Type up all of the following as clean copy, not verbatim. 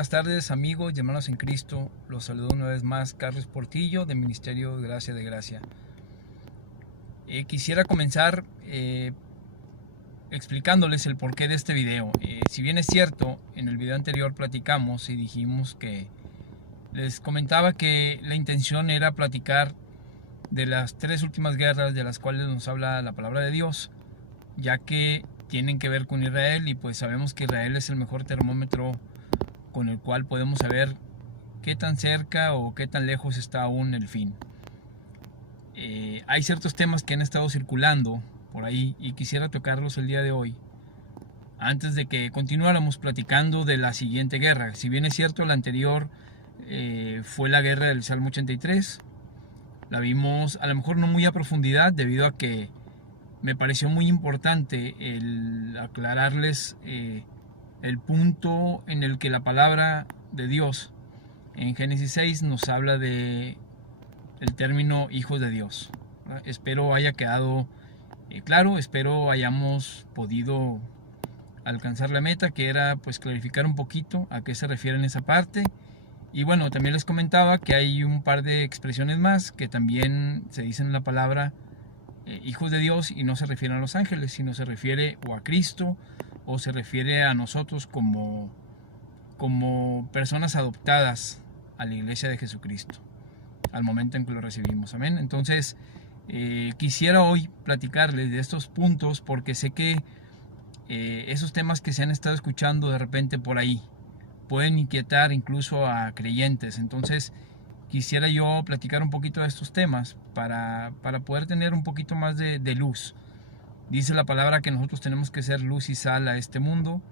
Buenas tardes, amigos y hermanos en Cristo. Los saludo una vez más, Carlos Portillo, del Ministerio de Gracia de Gracia. Quisiera comenzar explicándoles el porqué de este video. Si bien es cierto, en el video anterior platicamos y dijimos que les comentaba que la intención era platicar de las tres últimas guerras de las cuales nos habla la palabra de Dios, ya que tienen que ver con Israel, y pues sabemos que Israel es el mejor termómetro con el cual podemos saber qué tan cerca o qué tan lejos está aún el fin. Hay ciertos temas que han estado circulando por ahí y quisiera tocarlos el día de hoy, antes de que continuáramos platicando de la siguiente guerra. Si bien es cierto, la anterior fue la guerra del Salmo 83, la vimos a lo mejor no muy a profundidad, debido a que me pareció muy importante el aclararles el punto en el que la palabra de Dios en Génesis 6 nos habla de el término hijos de Dios. Espero haya quedado claro, espero hayamos podido alcanzar la meta, que era pues clarificar un poquito a qué se refiere en esa parte. Y bueno, también les comentaba que hay un par de expresiones más que también se dicen en la palabra hijos de Dios, y no se refieren a los ángeles, sino se refiere o a Cristo o se refiere a nosotros como personas adoptadas a la iglesia de Jesucristo al momento en que lo recibimos. Amén. Entonces quisiera hoy platicarles de estos puntos, porque sé que esos temas que se han estado escuchando de repente por ahí pueden inquietar incluso a creyentes. Entonces quisiera yo platicar un poquito de estos temas para poder tener un poquito más de luz. Dice la palabra que nosotros tenemos que ser luz y sal a este mundo,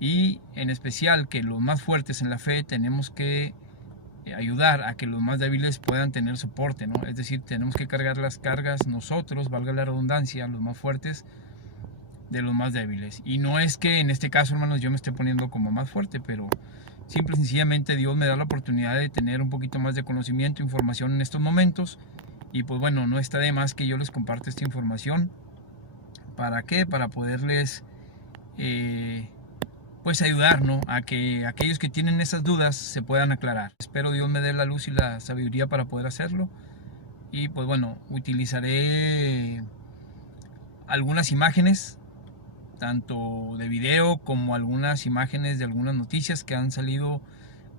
y en especial que los más fuertes en la fe tenemos que ayudar a que los más débiles puedan tener soporte, ¿no? Es decir, tenemos que cargar las cargas nosotros, valga la redundancia, los más fuertes de los más débiles. Y no es que en este caso, hermanos, yo me esté poniendo como más fuerte, pero simple y sencillamente Dios me da la oportunidad de tener un poquito más de conocimiento, información en estos momentos, y pues bueno, no está de más que yo les comparte esta información. ¿Para qué? Para poderles pues ayudar, ¿no? A que aquellos que tienen esas dudas se puedan aclarar. Espero Dios me dé la luz y la sabiduría para poder hacerlo. Y pues bueno, utilizaré algunas imágenes, tanto de video como algunas imágenes de algunas noticias que han salido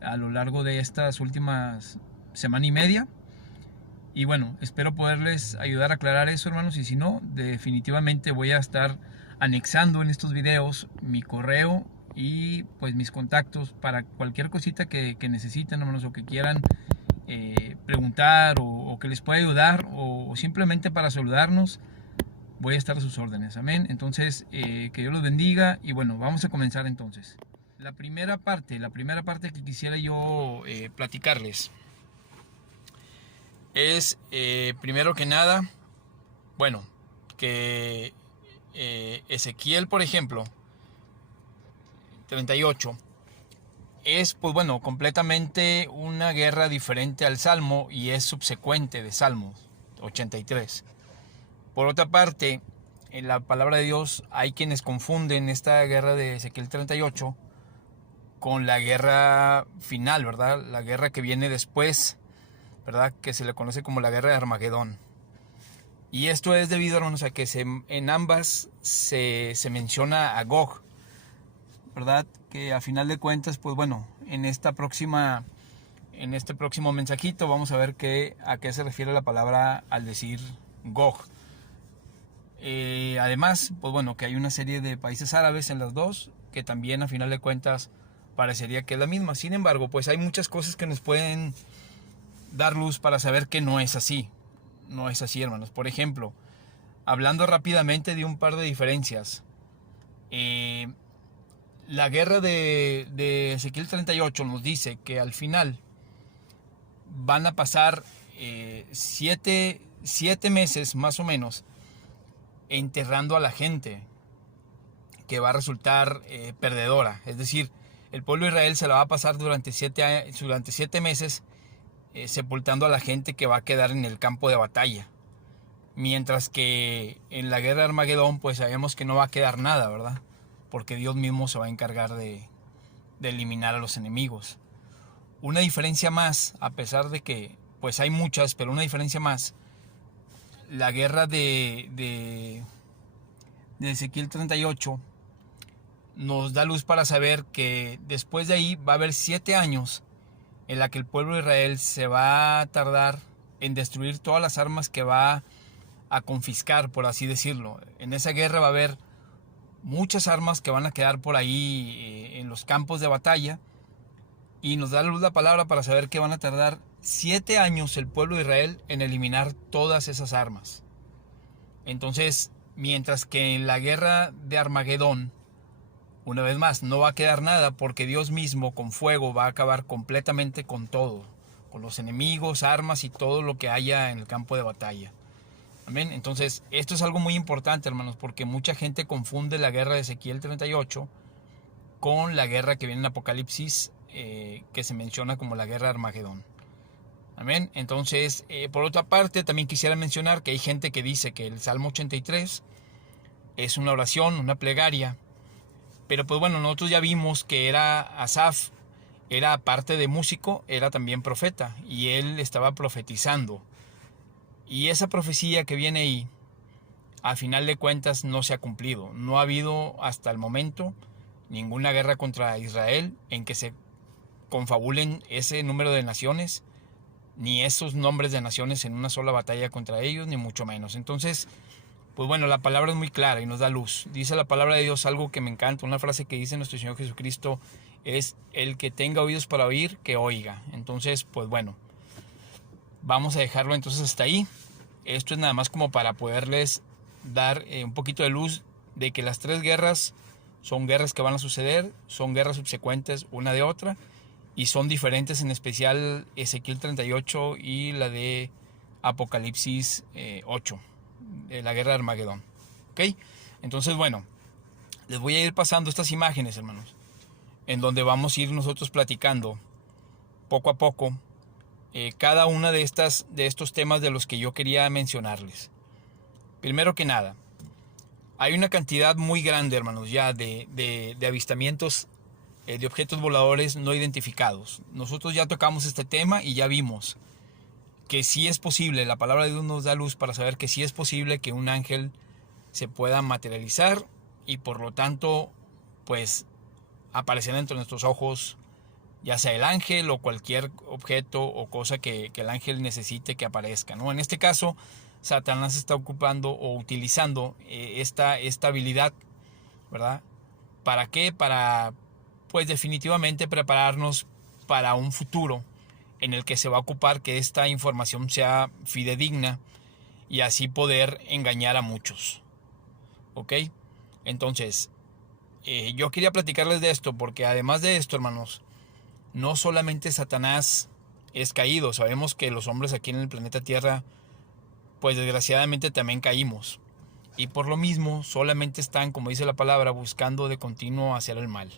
a lo largo de estas últimas semana y media. Y bueno, espero poderles ayudar a aclarar eso, hermanos. Y si no, definitivamente voy a estar anexando en estos videos mi correo y pues mis contactos para cualquier cosita que necesiten, hermanos, o que quieran preguntar, o que les pueda ayudar, o simplemente para saludarnos. Voy a estar a sus órdenes. Amén. Entonces, que Dios los bendiga. Y bueno, vamos a comenzar entonces. La primera parte que quisiera yo platicarles es, primero que nada, bueno, que Ezequiel, por ejemplo, 38, es, pues bueno, completamente una guerra diferente al Salmo, y es subsecuente de Salmos 83. Por otra parte, en la palabra de Dios hay quienes confunden esta guerra de Ezequiel 38 con la guerra final, ¿verdad? La guerra que viene después, ¿verdad? Que se le conoce como la guerra de Armagedón. Y esto es debido, hermanos, a que en ambas se menciona a Gog, ¿verdad? Que a final de cuentas, pues bueno, en este próximo mensajito vamos a ver a qué se refiere la palabra al decir Gog. Además, pues bueno, que hay una serie de países árabes en las dos, que también a final de cuentas parecería que es la misma. Sin embargo, pues hay muchas cosas que nos pueden dar luz para saber que no es así. No es así, hermanos. Por ejemplo, hablando rápidamente de un par de diferencias. La guerra de Ezequiel 38 nos dice que al final van a pasar 7 meses más o menos enterrando a la gente, que va a resultar perdedora. Es decir, el pueblo de Israel se la va a pasar durante 7 meses sepultando a la gente que va a quedar en el campo de batalla. Mientras que en la guerra de Armagedón, pues sabemos que no va a quedar nada, ¿verdad? Porque Dios mismo se va a encargar de de eliminar a los enemigos. Una diferencia más, a pesar de que pues hay muchas, pero una diferencia más, la guerra de Ezequiel 38 nos da luz para saber que después de ahí va a haber 7 años en la que el pueblo de Israel se va a tardar en destruir todas las armas que va a confiscar, por así decirlo. En esa guerra va a haber muchas armas que van a quedar por ahí en los campos de batalla, y nos da luz la palabra para saber que van a tardar 7 años el pueblo de Israel en eliminar todas esas armas. Entonces, mientras que en la guerra de Armagedón, una vez más, no va a quedar nada, porque Dios mismo con fuego va a acabar completamente con todo, con los enemigos, armas y todo lo que haya en el campo de batalla. Amén. Entonces, esto es algo muy importante, hermanos, porque mucha gente confunde la guerra de Ezequiel 38 con la guerra que viene en Apocalipsis, que se menciona como la guerra de Armagedón. Amén. Entonces, por otra parte, también quisiera mencionar que hay gente que dice que el Salmo 83 es una oración, una plegaria. Pero pues bueno, nosotros ya vimos que era Asaf, era aparte de músico, era también profeta, y él estaba profetizando. Y esa profecía que viene ahí, a final de cuentas no se ha cumplido. No ha habido hasta el momento ninguna guerra contra Israel en que se confabulen ese número de naciones, ni esos nombres de naciones en una sola batalla contra ellos, ni mucho menos. Entonces, pues bueno, la palabra es muy clara y nos da luz. Dice la palabra de Dios algo que me encanta, una frase que dice nuestro Señor Jesucristo, es: el que tenga oídos para oír, que oiga. Entonces, pues bueno, vamos a dejarlo entonces hasta ahí. Esto es nada más como para poderles dar un poquito de luz de que las 3 guerras son guerras que van a suceder, son guerras subsecuentes una de otra, y son diferentes, en especial Ezequiel 38 y la de Apocalipsis 8. La guerra de Armagedón. ¿Ok? Entonces, bueno, les voy a ir pasando estas imágenes, hermanos, en donde vamos a ir nosotros platicando poco a poco cada una de estos temas de los que yo quería mencionarles. Primero que nada, hay una cantidad muy grande, hermanos, ya de avistamientos de objetos voladores no identificados. Nosotros ya tocamos este tema y ya vimos que sí es posible, la palabra de Dios nos da luz para saber que sí es posible que un ángel se pueda materializar y por lo tanto, pues, aparecer entre nuestros ojos, ya sea el ángel o cualquier objeto o cosa que el ángel necesite que aparezca, ¿no? En este caso, Satanás está ocupando o utilizando esta habilidad, ¿verdad? ¿Para qué? Para, pues, definitivamente prepararnos para un futuro en el que se va a ocupar que esta información sea fidedigna y así poder engañar a muchos. ¿Ok? Entonces, yo quería platicarles de esto porque además de esto, hermanos, no solamente Satanás es caído. Sabemos que los hombres aquí en el planeta Tierra, pues desgraciadamente también caímos. Y por lo mismo, solamente están, como dice la palabra, buscando de continuo hacer el mal.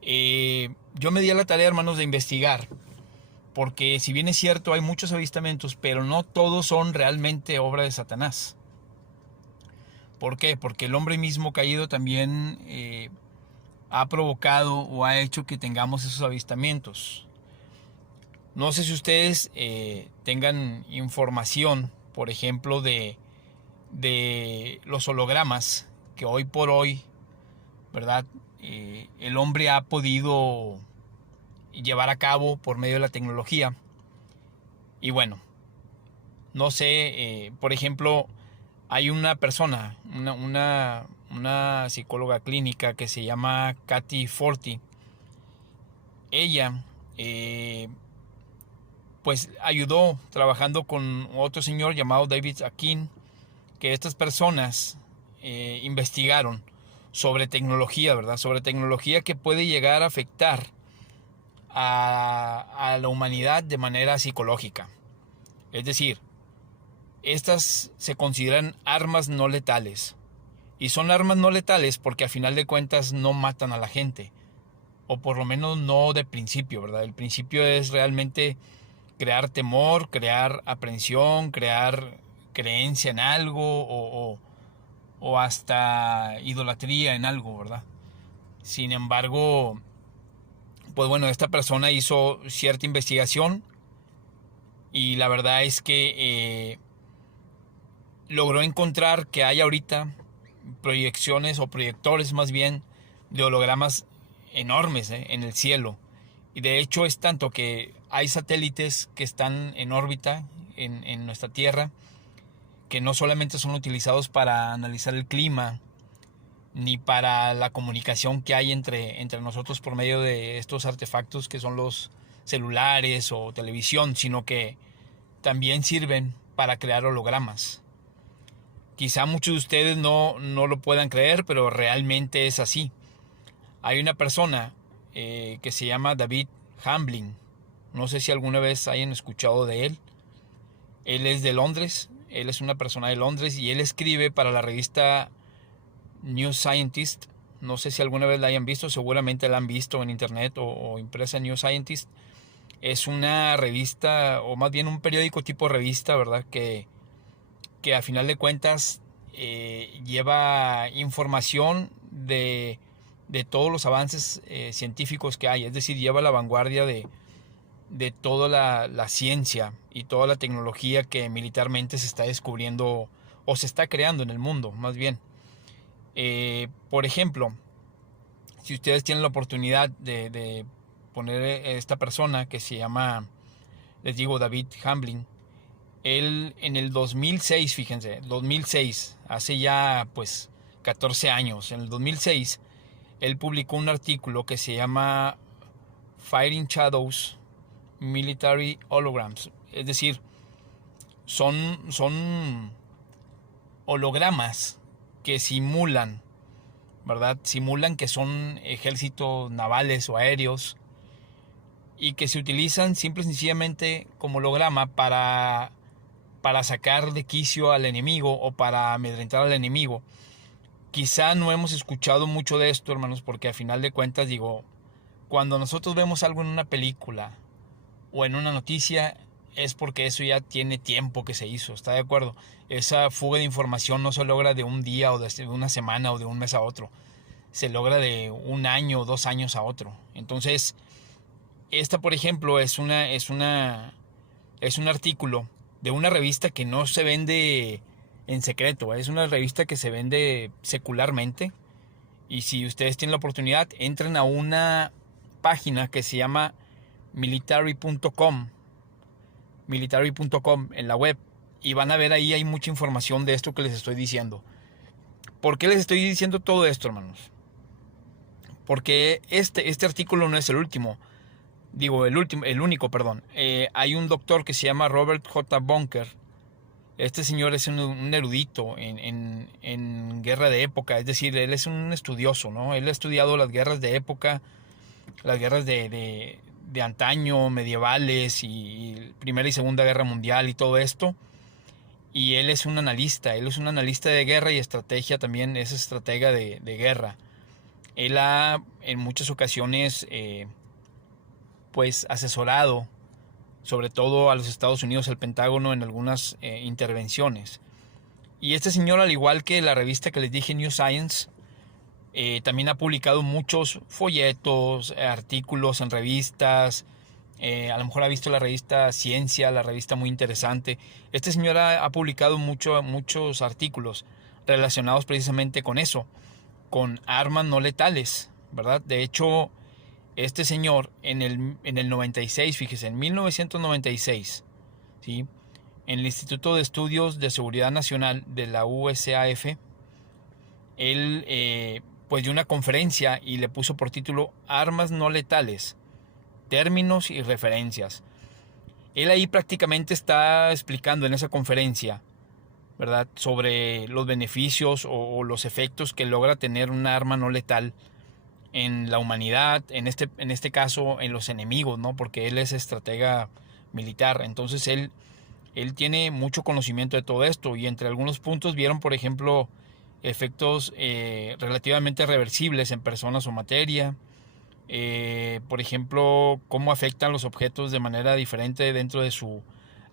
Yo me di a la tarea, hermanos, de investigar. Porque si bien es cierto, hay muchos avistamientos, pero no todos son realmente obra de Satanás. ¿Por qué? Porque el hombre mismo caído también ha provocado o ha hecho que tengamos esos avistamientos. No sé si ustedes tengan información, por ejemplo, de los hologramas que hoy por hoy, ¿verdad? El hombre ha podido llevar a cabo por medio de la tecnología. Y bueno, no sé, por ejemplo, hay una persona, una psicóloga clínica que se llama Kathy Forti. Ella pues ayudó trabajando con otro señor llamado David Akin, que estas personas investigaron sobre tecnología, ¿verdad? Sobre tecnología que puede llegar a afectar a la humanidad de manera psicológica. Es decir, estas se consideran armas no letales. Y son armas no letales porque a final de cuentas no matan a la gente. O por lo menos no de principio, ¿verdad? El principio es realmente crear temor, crear aprensión, crear creencia en algo o hasta idolatría en algo, ¿verdad? Sin embargo, Pues bueno, esta persona hizo cierta investigación y la verdad es que logró encontrar que hay ahorita proyecciones o proyectores más bien de hologramas enormes en el cielo. Y de hecho es tanto que hay satélites que están en órbita en nuestra Tierra, que no solamente son utilizados para analizar el clima, ni para la comunicación que hay entre nosotros por medio de estos artefactos que son los celulares o televisión, sino que también sirven para crear hologramas. Quizá muchos de ustedes no lo puedan creer, pero realmente es así. Hay una persona que se llama David Hamblin. No sé si alguna vez hayan escuchado de él. Él es de Londres. Él es una persona de Londres y él escribe para la revista New Scientist. No sé si alguna vez la hayan visto. Seguramente la han visto en internet o impresa en New Scientist. Es una revista, o más bien un periódico tipo revista, ¿verdad? Que a final de cuentas lleva información de todos los avances científicos que hay. Es decir, lleva la vanguardia de toda la ciencia y toda la tecnología que militarmente se está descubriendo o se está creando en el mundo, más bien. Por ejemplo, si ustedes tienen la oportunidad de poner esta persona que se llama, les digo, David Hamblin, él en el 2006, fíjense, 2006, hace ya pues 14 años, en el 2006, él publicó un artículo que se llama Fighting Shadows Military Holograms. Es decir, son hologramas que simulan, ¿verdad? Simulan que son ejércitos navales o aéreos y que se utilizan simple y sencillamente como holograma para sacar de quicio al enemigo o para amedrentar al enemigo. Quizá no hemos escuchado mucho de esto, hermanos, porque a final de cuentas, digo, cuando nosotros vemos algo en una película o en una noticia, es porque eso ya tiene tiempo que se hizo, ¿está de acuerdo? Esa fuga de información no se logra de un día o de una semana o de un mes a otro. Se logra de un año o 2 años a otro. Entonces, esta, por ejemplo, es un artículo de una revista que no se vende en secreto, es una revista que se vende secularmente. Y si ustedes tienen la oportunidad, entren a una página que se llama military.com en la web y van a ver ahí, hay mucha información de esto que les estoy diciendo. ¿Por qué les estoy diciendo todo esto, hermanos? Porque este artículo no es el último. Digo, el único, perdón. Hay un doctor que se llama Robert J. Bunker. Este señor es un erudito en guerra de época, es decir, él es un estudioso, ¿no? Él ha estudiado las guerras de época, las guerras de antaño, medievales y Primera y Segunda Guerra Mundial y todo esto. Y él es un analista de guerra y estrategia también, es estratega de guerra. Él ha en muchas ocasiones pues asesorado sobre todo a los Estados Unidos, al Pentágono, en algunas intervenciones. Y este señor, al igual que la revista que les dije, New Science, también ha publicado muchos folletos, artículos en revistas. A lo mejor ha visto la revista Ciencia, la revista muy interesante. Este señor ha publicado muchos artículos relacionados precisamente con eso, con armas no letales, ¿verdad? De hecho, este señor en el 96, fíjese, en 1996, ¿sí? En el Instituto de Estudios de Seguridad Nacional de la USAF, él pues dio una conferencia y le puso por título Armas no letales, términos y referencias. Él ahí prácticamente está explicando en esa conferencia, ¿verdad?, sobre los beneficios o los efectos que logra tener un arma no letal en la humanidad, en este caso en los enemigos, ¿no? Porque él es estratega militar, entonces él tiene mucho conocimiento de todo esto y entre algunos puntos vieron, por ejemplo, efectos relativamente reversibles en personas o materia, por ejemplo, cómo afectan los objetos de manera diferente dentro de su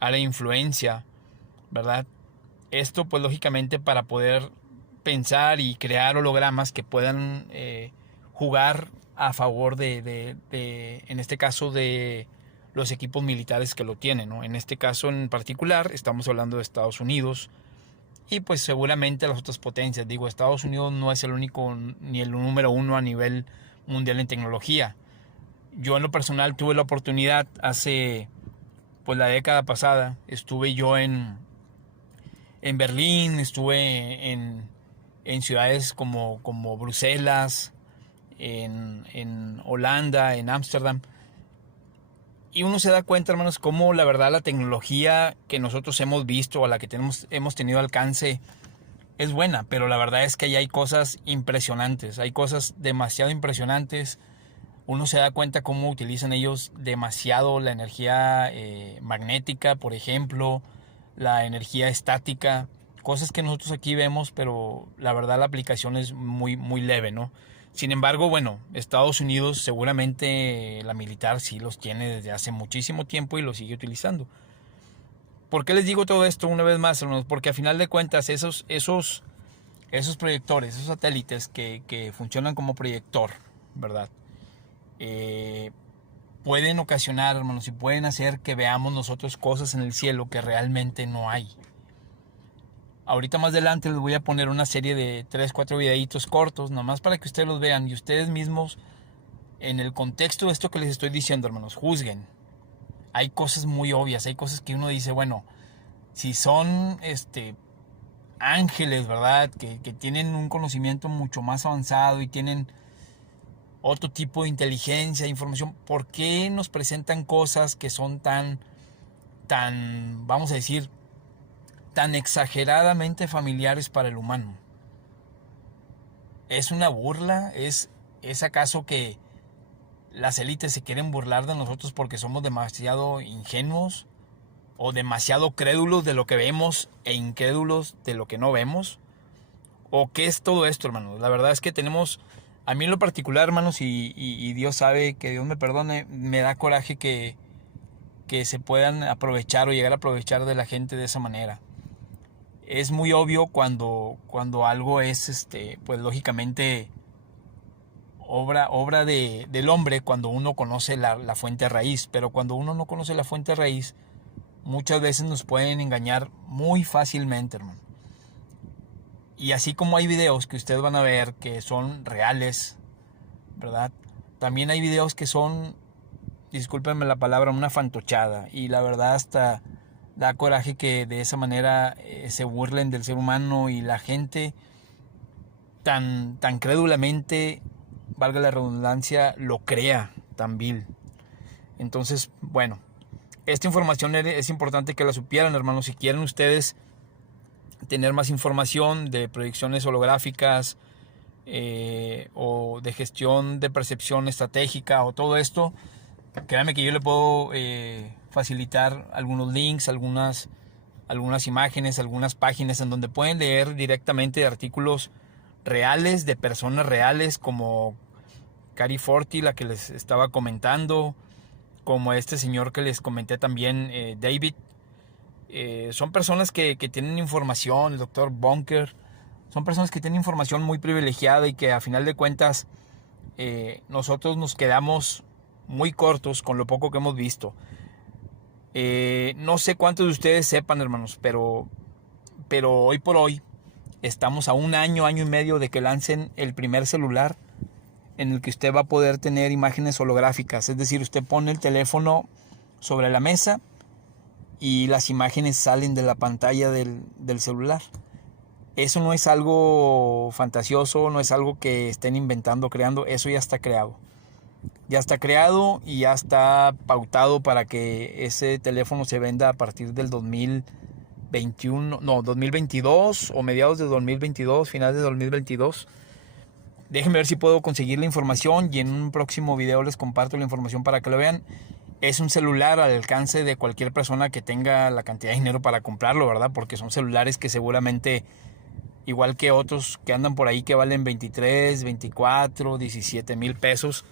área de influencia, ¿verdad? Esto pues lógicamente para poder pensar y crear hologramas que puedan jugar a favor en este caso, de los equipos militares que lo tienen, ¿no? En este caso en particular estamos hablando de Estados Unidos y pues seguramente las otras potencias. Digo, Estados Unidos no es el único ni el número uno a nivel mundial en tecnología. Yo en lo personal tuve la oportunidad hace pues la década pasada, estuve yo en Berlín, estuve en ciudades como Bruselas, en Holanda, en Ámsterdam. Y uno se da cuenta, hermanos, cómo la verdad la tecnología que nosotros hemos visto, a la que hemos tenido alcance, es buena. Pero la verdad es que ahí hay cosas impresionantes, hay cosas demasiado impresionantes. Uno se da cuenta cómo utilizan ellos demasiado la energía magnética, por ejemplo, la energía estática, cosas que nosotros aquí vemos, pero la verdad la aplicación es muy, muy leve, ¿no? Sin embargo, bueno, Estados Unidos seguramente la militar sí los tiene desde hace muchísimo tiempo y lo sigue utilizando. ¿Por qué les digo todo esto una vez más, hermanos? Porque a final de cuentas esos proyectores, esos satélites que funcionan como proyector, ¿verdad? Pueden ocasionar, hermanos, y pueden hacer que veamos nosotros cosas en el cielo que realmente no hay. Ahorita más adelante les voy a poner una serie de 3-4 videitos cortos, nomás para que ustedes los vean y ustedes mismos, en el contexto de esto que les estoy diciendo, hermanos, juzguen. Hay cosas muy obvias, hay cosas que uno dice, bueno, si son ángeles, ¿verdad? Que tienen un conocimiento mucho más avanzado y tienen otro tipo de inteligencia, información, ¿por qué nos presentan cosas que son tan, vamos a decir, tan exageradamente familiares para el humano? ¿Es una burla? ¿Es acaso que las élites se quieren burlar de nosotros porque somos demasiado ingenuos o demasiado crédulos de lo que vemos e incrédulos de lo que no vemos? ¿O qué es todo esto, hermanos? La verdad es que tenemos, a mí en lo particular, hermanos, y Dios sabe, que Dios me perdone, me da coraje que se puedan aprovechar o llegar a aprovechar de la gente de esa manera. Es muy obvio cuando algo es, pues lógicamente, obra del hombre, cuando uno conoce la fuente raíz. Pero cuando uno no conoce la fuente raíz, muchas veces nos pueden engañar muy fácilmente, hermano. Y así como hay videos que ustedes van a ver que son reales, ¿verdad? También hay videos que son, discúlpenme la palabra, una fantochada. Y la verdad hasta da coraje que de esa manera se burlen del ser humano y la gente tan crédulamente, valga la redundancia, lo crea tan vil. Entonces, bueno, esta información es importante que la supieran, hermanos. Si quieren ustedes tener más información de proyecciones holográficas o de gestión de percepción estratégica o todo esto, créanme que yo le puedo facilitar algunos links, algunas imágenes, algunas páginas en donde pueden leer directamente artículos reales de personas reales, como Cari Forti, la que les estaba comentando, como este señor que les comenté también, David. Son personas que tienen información, el doctor Bunker, son personas que tienen información muy privilegiada y que a final de cuentas nosotros nos quedamos muy cortos con lo poco que hemos visto. No sé cuántos de ustedes sepan, hermanos, pero hoy por hoy estamos a un año y medio de que lancen el primer celular en el que usted va a poder tener imágenes holográficas. Es decir, usted pone el teléfono sobre la mesa y las imágenes salen de la pantalla del celular. Eso no es algo fantasioso, no es algo que estén inventando, creando. Eso ya está creado. Ya está creado y ya está pautado para que ese teléfono se venda a partir del 2022 o mediados de 2022, finales de 2022. Déjenme ver si puedo conseguir la información y en un próximo video les comparto la información para que lo vean. Es un celular al alcance de cualquier persona que tenga la cantidad de dinero para comprarlo, ¿verdad? Porque son celulares que seguramente, igual que otros que andan por ahí que valen 23, 24, 17 mil pesos,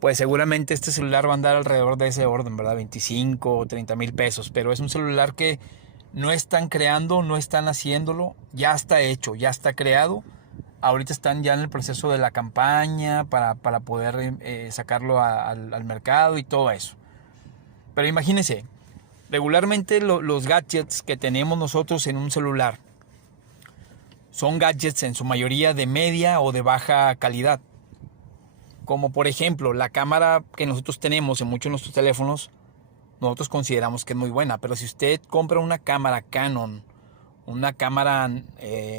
pues seguramente este celular va a andar alrededor de ese orden, ¿verdad? 25 o 30 mil pesos. Pero es un celular que no están creando, no están haciéndolo, ya está hecho, ya está creado. ahorita están ya en el proceso de la campaña para poder sacarlo al mercado y todo eso. Pero imagínense, regularmente los gadgets que tenemos nosotros en un celular son gadgets en su mayoría de media o de baja calidad. Como por ejemplo la cámara que nosotros tenemos en muchos de nuestros teléfonos, nosotros consideramos que es muy buena. Pero si usted compra una cámara Canon, una cámara,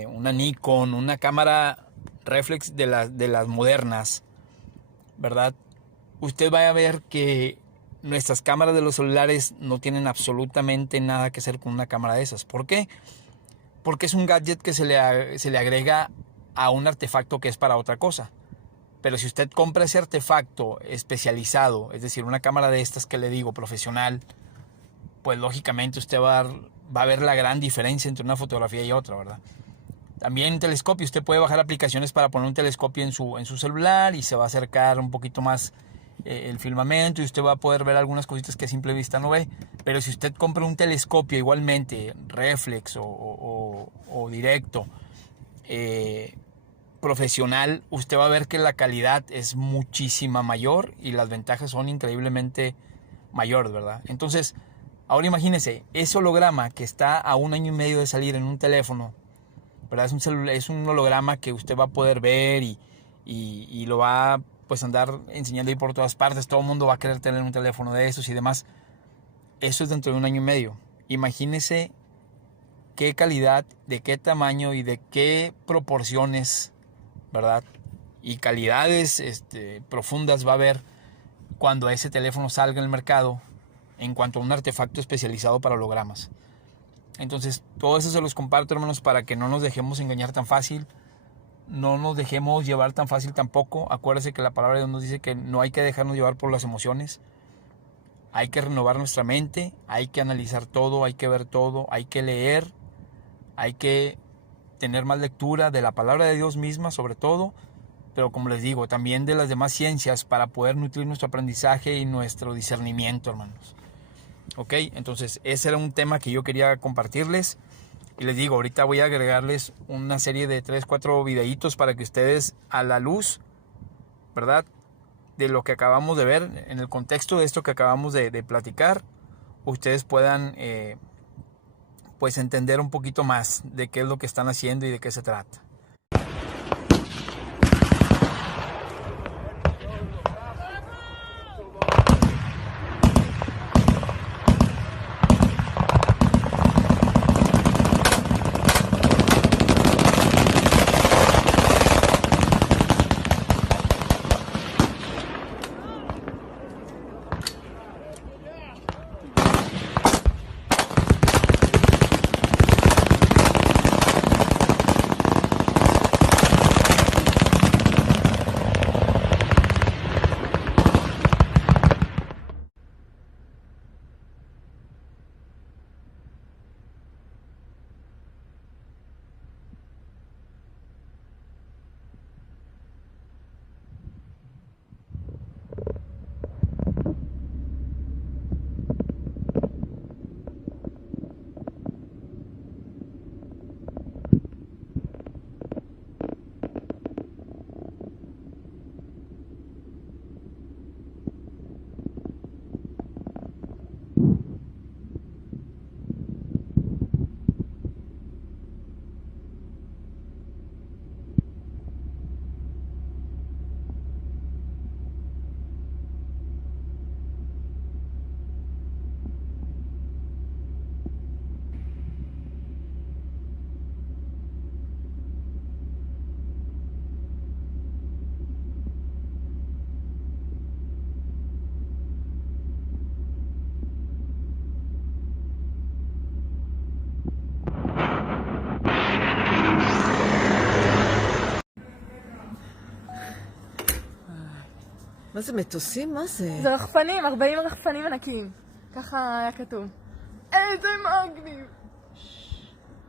una Nikon, una cámara reflex de las modernas, ¿verdad? Usted va a ver que nuestras cámaras de los celulares no tienen absolutamente nada que hacer con una cámara de esas. ¿Por qué? Porque es un gadget que se le agrega a un artefacto que es para otra cosa. Pero si usted compra ese artefacto especializado, es decir, una cámara de estas que le digo, profesional, pues lógicamente usted va a ver la gran diferencia entre una fotografía y otra, ¿verdad? También telescopio, usted puede bajar aplicaciones para poner un telescopio en su celular y se va a acercar un poquito más el firmamento y usted va a poder ver algunas cositas que a simple vista no ve. Pero si usted compra un telescopio igualmente, reflex o directo, profesional, usted va a ver que la calidad es muchísima mayor y las ventajas son increíblemente mayores, ¿verdad? Entonces, ahora imagínese, ese holograma que está a 1 año y medio de salir en un teléfono, ¿verdad? Es un holograma que usted va a poder ver y lo va pues andar enseñando ahí por todas partes. Todo el mundo va a querer tener un teléfono de esos y demás. Eso es dentro de 1 año y medio. Imagínese qué calidad, de qué tamaño y de qué proporciones, ¿verdad? Y calidades profundas va a haber cuando ese teléfono salga en el mercado en cuanto a un artefacto especializado para hologramas. Entonces, todo eso se los comparto, hermanos, para que no nos dejemos engañar tan fácil, no nos dejemos llevar tan fácil tampoco. Acuérdense que la palabra de Dios nos dice que no hay que dejarnos llevar por las emociones. Hay que renovar nuestra mente, hay que analizar todo, hay que ver todo, hay que leer, hay que tener más lectura de la palabra de Dios misma, sobre todo, pero como les digo, también de las demás ciencias para poder nutrir nuestro aprendizaje y nuestro discernimiento, hermanos. Ok, entonces ese era un tema que yo quería compartirles. Y les digo, ahorita voy a agregarles una serie de 3, 4 videitos para que ustedes, a la luz, ¿verdad?, de lo que acabamos de ver, en el contexto de esto que acabamos de platicar, ustedes puedan pues entender un poquito más de qué es lo que están haciendo y de qué se trata. מה זה מטוסים? מה זה? זה רחפנים, 40 רחפנים ענקיים. ככה היה כתוב. איזה מגניב!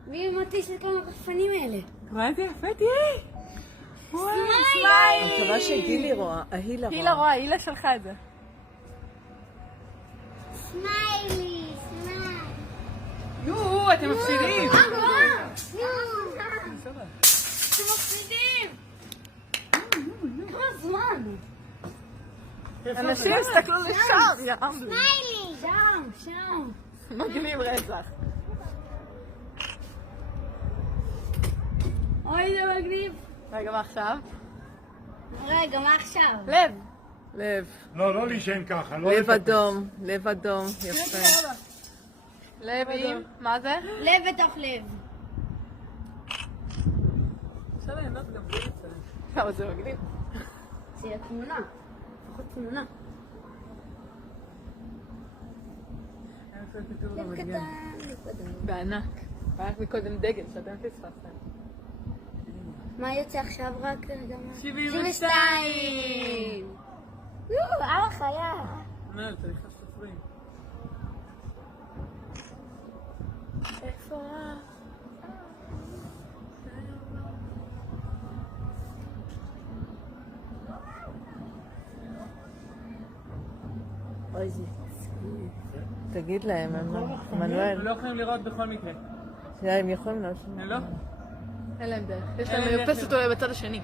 מי מטיס לכמה רחפנים האלה? מה זה יפה, תראי! אני מקווה שגילי רואה, ההילה רואה. הילה רואה, הילה שלחה את זה. סמיילי, סמיילי. יואו, אתם מפסידים! אתם מפסידים! אנשים הסתכלו לשם, יא אמבלי. שם. מגניב רצח. אוי, זה מגניב. רגע, מה עכשיו? רגע, מה עכשיו? לב. לב. לא להישען ככה, לא לב לטפס. אדום. לב אדום. יפה. לב עם, מה זה? לב בתוך לב. אפשר ליהנות גם בלי זה. כמה זה מגניב. זה יהיה תמונה. לפחות תמונה. לב קטן. בענק. היה מקודם דגל שאתם פספסתם. מה יוצא עכשיו רק? רגע, מה? 72! אבא חיה. נל, אתה נכנס לספרים. איפה? אוי זה. תגיד להם, הם מנואל. לא יכולים לראות בכל מקרה. הם יכולים לעשות. הם לא? אין להם דרך. יש להם מרפסת אולי בצד השני.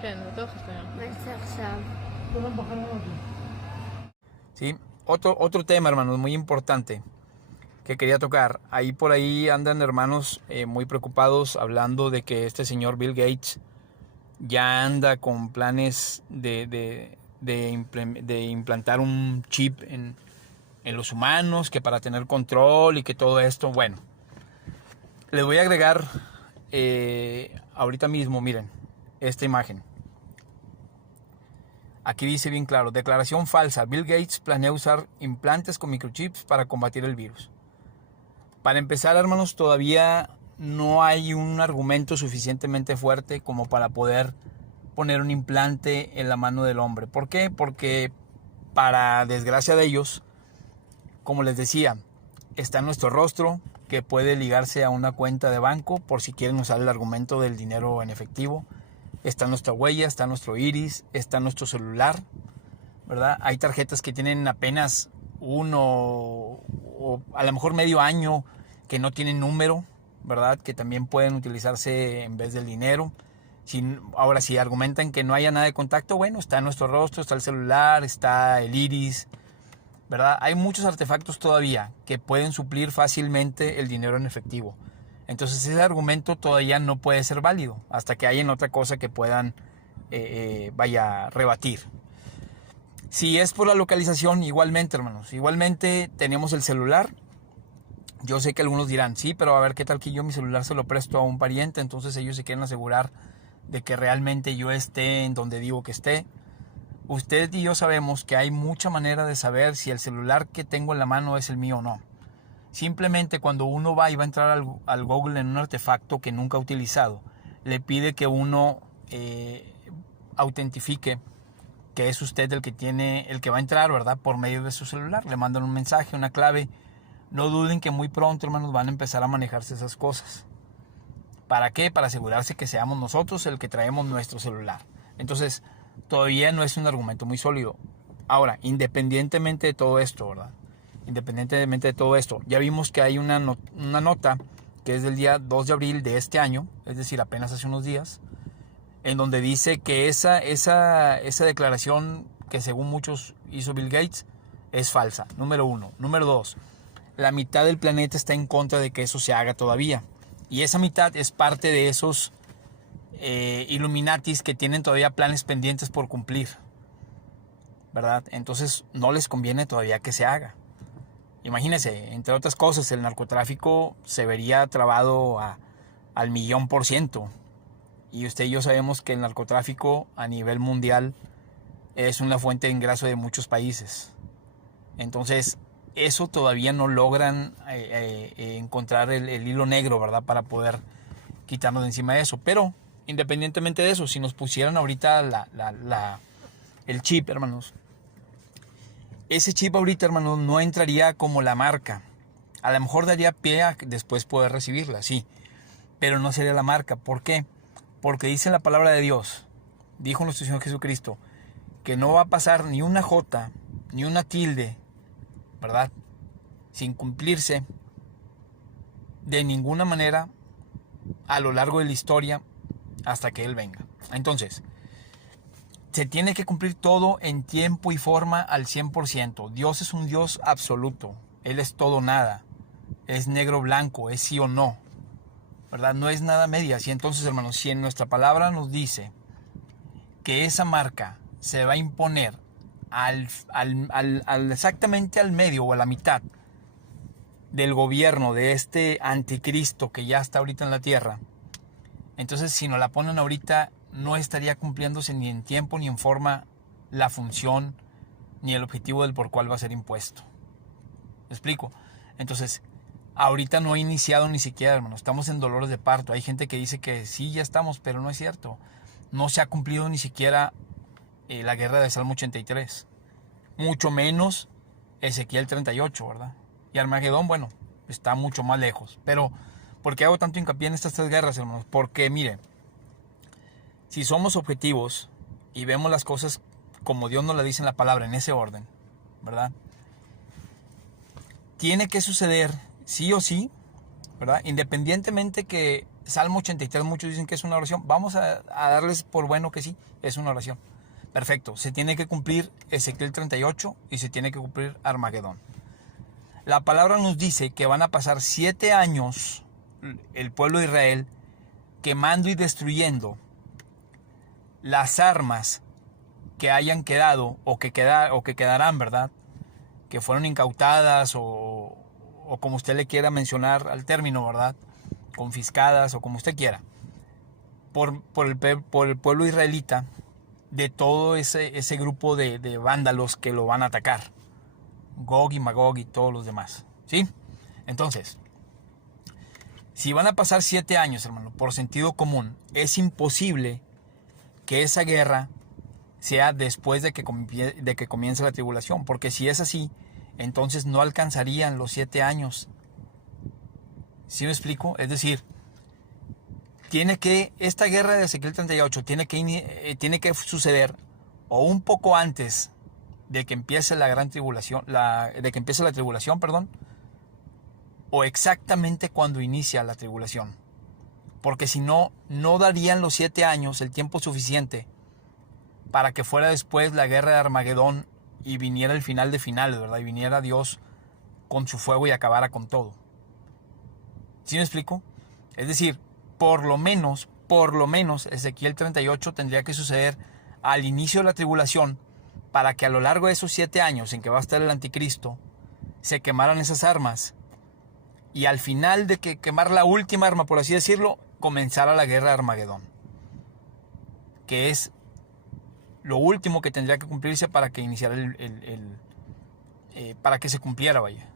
כן, בטוח יש להם. מה יוצא עכשיו? ¿Sí? Otro tema, hermanos, muy importante que quería tocar. Ahí por ahí andan hermanos muy preocupados hablando de que este señor Bill Gates ya anda con planes de implantar un chip en los humanos, que para tener control y que todo esto. Bueno, les voy a agregar ahorita mismo, miren, esta imagen. Aquí dice bien claro, declaración falsa, Bill Gates planea usar implantes con microchips para combatir el virus. Para empezar, hermanos, todavía no hay un argumento suficientemente fuerte como para poder poner un implante en la mano del hombre. ¿Por qué? Porque para desgracia de ellos, como les decía, está nuestro rostro que puede ligarse a una cuenta de banco por si quieren usar el argumento del dinero en efectivo. Está nuestra huella, está nuestro iris, está nuestro celular, ¿verdad? Hay tarjetas que tienen apenas uno o a lo mejor medio año que no tienen número, ¿verdad? Que también pueden utilizarse en vez del dinero. Ahora, si argumentan que no haya nada de contacto, bueno, está nuestro rostro, está el celular, está el iris, ¿verdad? Hay muchos artefactos todavía que pueden suplir fácilmente el dinero en efectivo. Entonces ese argumento todavía no puede ser válido hasta que haya otra cosa que puedan rebatir. Si es por la localización, igualmente, hermanos, igualmente tenemos el celular. Yo sé que algunos dirán, sí, pero a ver, ¿qué tal que yo mi celular se lo presto a un pariente? Entonces ellos se quieren asegurar de que realmente yo esté en donde digo que esté. Usted y yo sabemos que hay mucha manera de saber si el celular que tengo en la mano es el mío o no. Simplemente cuando uno va y va a entrar al Google en un artefacto que nunca ha utilizado, le pide que uno autentifique que es usted el que va a entrar, ¿verdad? Por medio de su celular. Le mandan un mensaje, una clave. No duden que muy pronto, hermanos, van a empezar a manejarse esas cosas. ¿Para qué? Para asegurarse que seamos nosotros el que traemos nuestro celular. Entonces, todavía no es un argumento muy sólido. Ahora, independientemente de todo esto, ¿verdad? Independientemente de todo esto, ya vimos que hay una nota que es del día 2 de abril de este año, es decir, apenas hace unos días, en donde dice que esa declaración que según muchos hizo Bill Gates es falsa, número uno. Número dos, la mitad del planeta está en contra de que eso se haga todavía. Y esa mitad es parte de esos Illuminatis que tienen todavía planes pendientes por cumplir, ¿verdad? Entonces no les conviene todavía que se haga. Imagínense, entre otras cosas, el narcotráfico se vería trabado al 1,000,000%. Y usted y yo sabemos que el narcotráfico a nivel mundial es una fuente de ingreso de muchos países. Entonces, eso todavía no logran encontrar el hilo negro, ¿verdad? Para poder quitarnos de encima de eso. Pero, independientemente de eso, si nos pusieran ahorita el chip, hermanos, ese chip ahorita, hermanos, no entraría como la marca. A lo mejor daría pie a después poder recibirla, sí. Pero no sería la marca. ¿Por qué? Porque dice la palabra de Dios, dijo nuestro Señor Jesucristo, que no va a pasar ni una jota, ni una tilde, ¿verdad? Sin cumplirse de ninguna manera a lo largo de la historia hasta que Él venga. Entonces, se tiene que cumplir todo en tiempo y forma al 100%. Dios es un Dios absoluto. Él es todo o nada. Es negro o blanco, es sí o no. ¿Verdad? No es nada medias. Y entonces, hermanos, si en nuestra palabra nos dice que esa marca se va a imponer exactamente al medio o a la mitad del gobierno de este anticristo que ya está ahorita en la tierra, entonces si nos la ponen ahorita no estaría cumpliéndose ni en tiempo ni en forma la función ni el objetivo del por cual va a ser impuesto. ¿Me explico? Entonces, ahorita no ha iniciado ni siquiera, hermano. Estamos en dolores de parto. Hay gente que dice que sí, ya estamos, pero no es cierto. No se ha cumplido ni siquiera la guerra de Salmo 83. Mucho menos Ezequiel 38, ¿verdad? Y Armagedón, bueno, está mucho más lejos. Pero, ¿por qué hago tanto hincapié en estas tres guerras, hermanos? Porque, mire, si somos objetivos y vemos las cosas como Dios nos la dice en la palabra, en ese orden, ¿verdad? Tiene que suceder sí o sí, ¿verdad? Independientemente que Salmo 83 muchos dicen que es una oración, vamos a darles por bueno que sí, es una oración. Perfecto, se tiene que cumplir Ezequiel 38 y se tiene que cumplir Armagedón. La palabra nos dice que van a pasar 7 años el pueblo de Israel quemando y destruyendo las armas que hayan quedado o que quedarán, ¿verdad? Que fueron incautadas o como usted le quiera mencionar al término, ¿verdad? Confiscadas o como usted quiera, por el pueblo israelita, de todo ese grupo de vándalos que lo van a atacar, Gog y Magog y todos los demás, ¿sí? Entonces, si van a pasar 7 años, hermano, por sentido común, es imposible que esa guerra sea después de que comience la tribulación, porque si es así, entonces no alcanzarían los 7 años. ¿Sí me explico? Es decir, esta guerra de Ezequiel 38 tiene que suceder o un poco antes de que empiece la gran tribulación, de que empiece la tribulación, perdón, o exactamente cuando inicia la tribulación. Porque si no, no darían los 7 años el tiempo suficiente para que fuera después la guerra de Armagedón y viniera el final de finales, ¿verdad? Y viniera Dios con su fuego y acabara con todo. ¿Sí me explico? Es decir, por lo menos, Ezequiel 38 tendría que suceder al inicio de la tribulación para que a lo largo de esos 7 años en que va a estar el anticristo, se quemaran esas armas y al final de que quemar la última arma, por así decirlo, comenzara la guerra de Armagedón, que es lo último que tendría que cumplirse para que iniciara para que se cumpliera, vaya.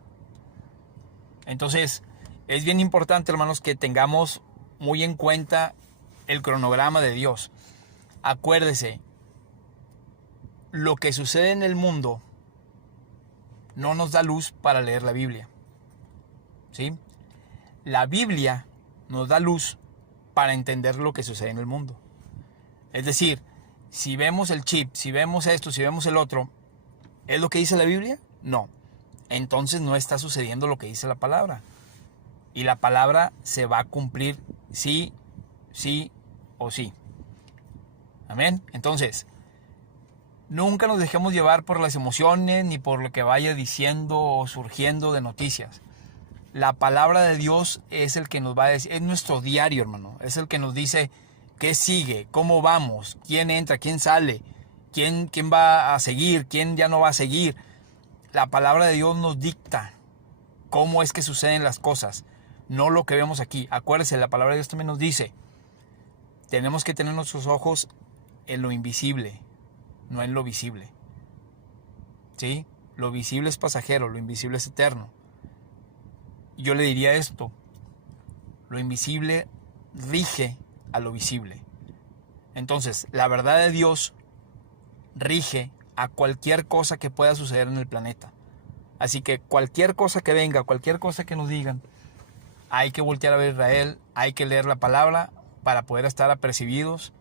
Entonces, es bien importante, hermanos, que tengamos muy en cuenta el cronograma de Dios. Acuérdese, lo que sucede en el mundo no nos da luz para leer la Biblia, ¿sí? La Biblia nos da luz para entender lo que sucede en el mundo. Es decir, si vemos el chip, si vemos esto, si vemos el otro, ¿es lo que dice la Biblia? No. Entonces no está sucediendo lo que dice la palabra. Y la palabra se va a cumplir sí, sí o sí. Amén. Entonces, nunca nos dejemos llevar por las emociones ni por lo que vaya diciendo o surgiendo de noticias. La palabra de Dios es el que nos va a decir, es nuestro diario, hermano. Es el que nos dice qué sigue, cómo vamos, quién entra, quién sale, quién va a seguir, quién ya no va a seguir. La palabra de Dios nos dicta cómo es que suceden las cosas, no lo que vemos aquí. Acuérdese, la palabra de Dios también nos dice, tenemos que tener nuestros ojos en lo invisible, no en lo visible. ¿Sí? Lo visible es pasajero, lo invisible es eterno. Yo le diría esto, lo invisible rige a lo visible. Entonces, la verdad de Dios rige a cualquier cosa que pueda suceder en el planeta. Así que cualquier cosa que venga, cualquier cosa que nos digan, hay que voltear a ver a Israel, hay que leer la palabra para poder estar apercibidos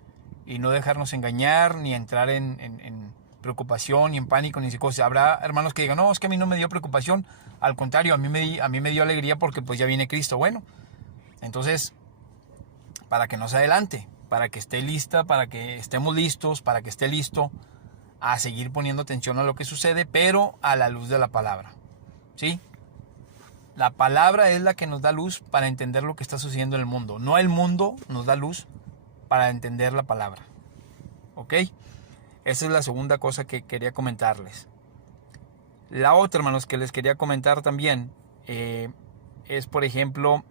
y no dejarnos engañar, ni entrar en preocupación, ni en pánico, ni psicosis. Habrá hermanos que digan, no, es que a mí no me dio preocupación, al contrario, a mí me dio alegría porque pues ya viene Cristo. Bueno, entonces, para que no se adelante, para que esté lista, para que estemos listos, para que esté listo a seguir poniendo atención a lo que sucede, pero a la luz de la palabra, ¿sí? La palabra es la que nos da luz para entender lo que está sucediendo en el mundo. No el mundo nos da luz para entender la palabra. ¿Ok? Esa es la segunda cosa que quería comentarles. La otra, hermanos, que les quería comentar también es, por ejemplo,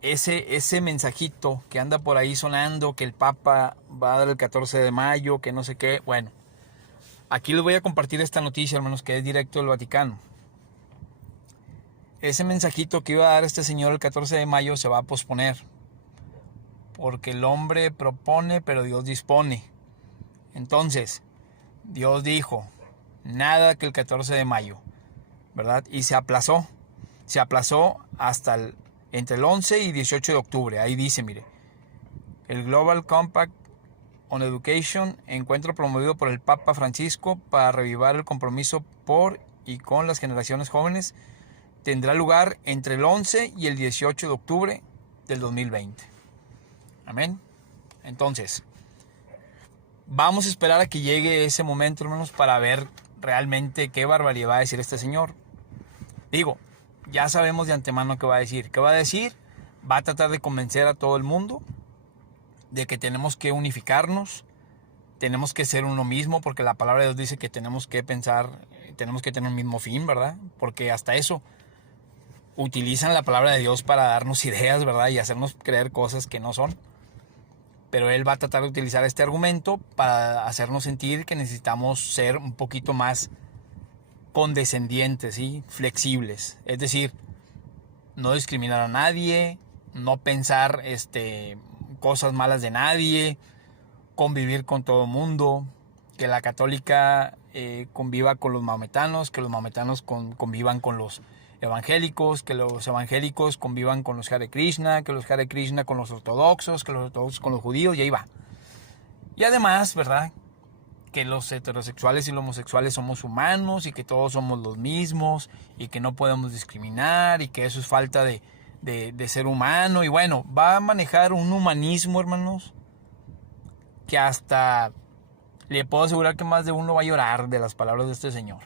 ese mensajito que anda por ahí sonando, que el Papa va a dar el 14 de mayo, que no sé qué. Bueno, aquí les voy a compartir esta noticia, hermanos, que es directo del Vaticano. Ese mensajito que iba a dar este señor el 14 de mayo se va a posponer. Porque el hombre propone, pero Dios dispone. Entonces, Dios dijo, nada que el 14 de mayo, ¿verdad? Y se aplazó hasta entre el 11 y 18 de octubre. Ahí dice, mire, el Global Compact on Education, encuentro promovido por el Papa Francisco para reavivar el compromiso por y con las generaciones jóvenes, tendrá lugar entre el 11 y el 18 de octubre del 2020. Amén. Entonces, vamos a esperar a que llegue ese momento, hermanos, para ver realmente qué barbaridad va a decir este señor. Digo, ya sabemos de antemano qué va a decir. ¿Qué va a decir? Va a tratar de convencer a todo el mundo de que tenemos que unificarnos, tenemos que ser uno mismo, porque la palabra de Dios dice que tenemos que pensar, tenemos que tener un mismo fin, ¿verdad? Porque hasta eso utilizan la palabra de Dios para darnos ideas, ¿verdad? Y hacernos creer cosas que no son. Pero él va a tratar de utilizar este argumento para hacernos sentir que necesitamos ser un poquito más condescendientes, ¿sí? Flexibles. Es decir, no discriminar a nadie, no pensar cosas malas de nadie, convivir con todo el mundo, que la católica conviva con los maometanos, que los maometanos convivan con los evangélicos, que los evangélicos convivan con los Hare Krishna, que los Hare Krishna con los ortodoxos, que los ortodoxos con los judíos, y ahí va. Y además, ¿verdad?, que los heterosexuales y los homosexuales somos humanos y que todos somos los mismos y que no podemos discriminar y que eso es falta de ser humano. Y bueno, va a manejar un humanismo, hermanos, que hasta le puedo asegurar que más de uno va a llorar de las palabras de este señor.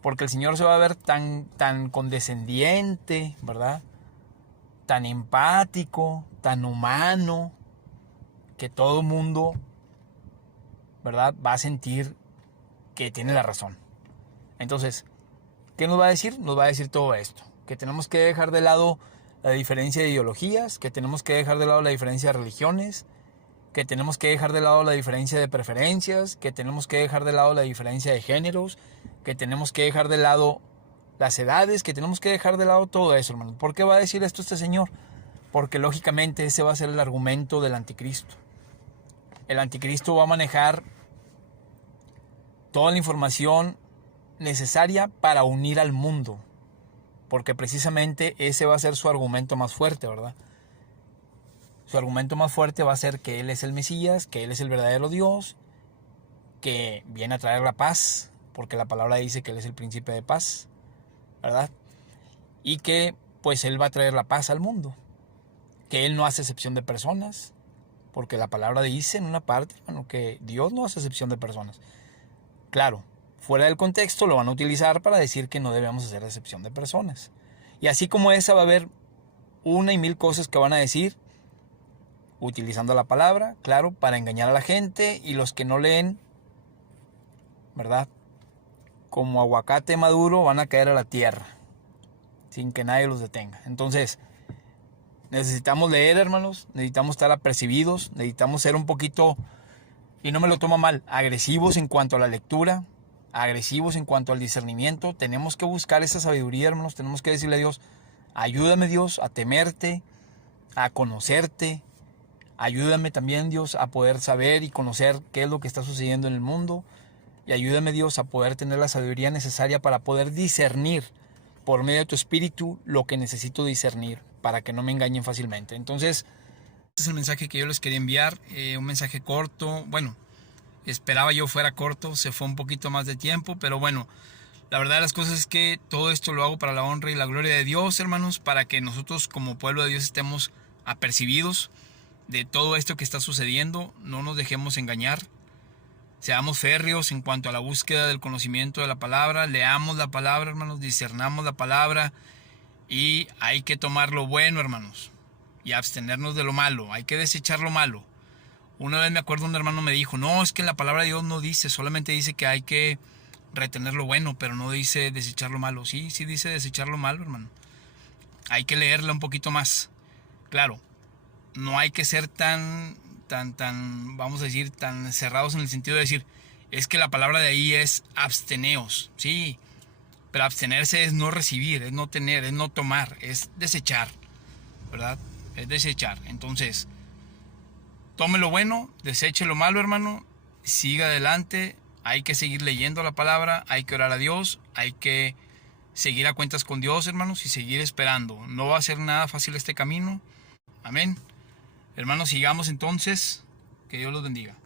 Porque el Señor se va a ver tan condescendiente, ¿verdad? Tan empático, tan humano, que todo el mundo, ¿verdad?, va a sentir que tiene la razón. Entonces, ¿qué nos va a decir? Nos va a decir todo esto. Que tenemos que dejar de lado la diferencia de ideologías, que tenemos que dejar de lado la diferencia de religiones, que tenemos que dejar de lado la diferencia de preferencias, que tenemos que dejar de lado la diferencia de géneros, que tenemos que dejar de lado las edades, que tenemos que dejar de lado todo eso, hermano. ¿Por qué va a decir esto este señor? Porque lógicamente ese va a ser el argumento del anticristo. El anticristo va a manejar toda la información necesaria para unir al mundo, porque precisamente ese va a ser su argumento más fuerte, ¿verdad? Su argumento más fuerte va a ser que Él es el Mesías, que Él es el verdadero Dios, que viene a traer la paz, porque la palabra dice que Él es el príncipe de paz, ¿verdad? Y que pues Él va a traer la paz al mundo, que Él no hace excepción de personas, porque la palabra dice en una parte, hermano, que Dios no hace excepción de personas. Claro, fuera del contexto lo van a utilizar para decir que no debemos hacer excepción de personas. Y así como esa va a haber una y mil cosas que van a decir, utilizando la palabra, claro, para engañar a la gente, y los que no leen, ¿verdad?, como aguacate maduro, van a caer a la tierra, sin que nadie los detenga. Entonces, necesitamos leer, hermanos, necesitamos estar apercibidos, necesitamos ser un poquito, y no me lo toma mal, agresivos en cuanto a la lectura, agresivos en cuanto al discernimiento. Tenemos que buscar esa sabiduría, hermanos, tenemos que decirle a Dios, ayúdame, Dios, a temerte, a conocerte. Ayúdame también, Dios, a poder saber y conocer qué es lo que está sucediendo en el mundo. Y ayúdame, Dios, a poder tener la sabiduría necesaria para poder discernir por medio de tu espíritu lo que necesito discernir, para que no me engañen fácilmente. Entonces, este es el mensaje que yo les quería enviar. Un mensaje corto. Bueno, esperaba yo fuera corto. Se fue un poquito más de tiempo. Pero bueno, la verdad de las cosas es que todo esto lo hago para la honra y la gloria de Dios, hermanos. Para que nosotros como pueblo de Dios estemos apercibidos. de todo esto que está sucediendo. No nos dejemos engañar. Seamos férreos en cuanto a la búsqueda del conocimiento de la palabra. Leamos la palabra, hermanos, discernamos la palabra. Y hay que tomar lo bueno, hermanos, y abstenernos de lo malo. Hay que desechar lo malo. Una vez me acuerdo, un hermano me dijo, no, es que en la palabra de Dios no dice, solamente dice que hay que retener lo bueno, pero no dice desechar lo malo. Sí, sí dice desechar lo malo, hermano. Hay que leerla un poquito más. Claro, no hay que ser tan, vamos a decir, tan cerrados en el sentido de decir, es que la palabra de ahí es absteneos. Sí, pero abstenerse es no recibir, es no tener, es no tomar, es desechar, ¿verdad? Es desechar. Entonces, tome lo bueno, deseche lo malo, hermano, siga adelante. Hay que seguir leyendo la palabra, hay que orar a Dios, hay que seguir a cuentas con Dios, hermanos, y seguir esperando. No va a ser nada fácil este camino. Amén. Hermanos, sigamos entonces. Que Dios los bendiga.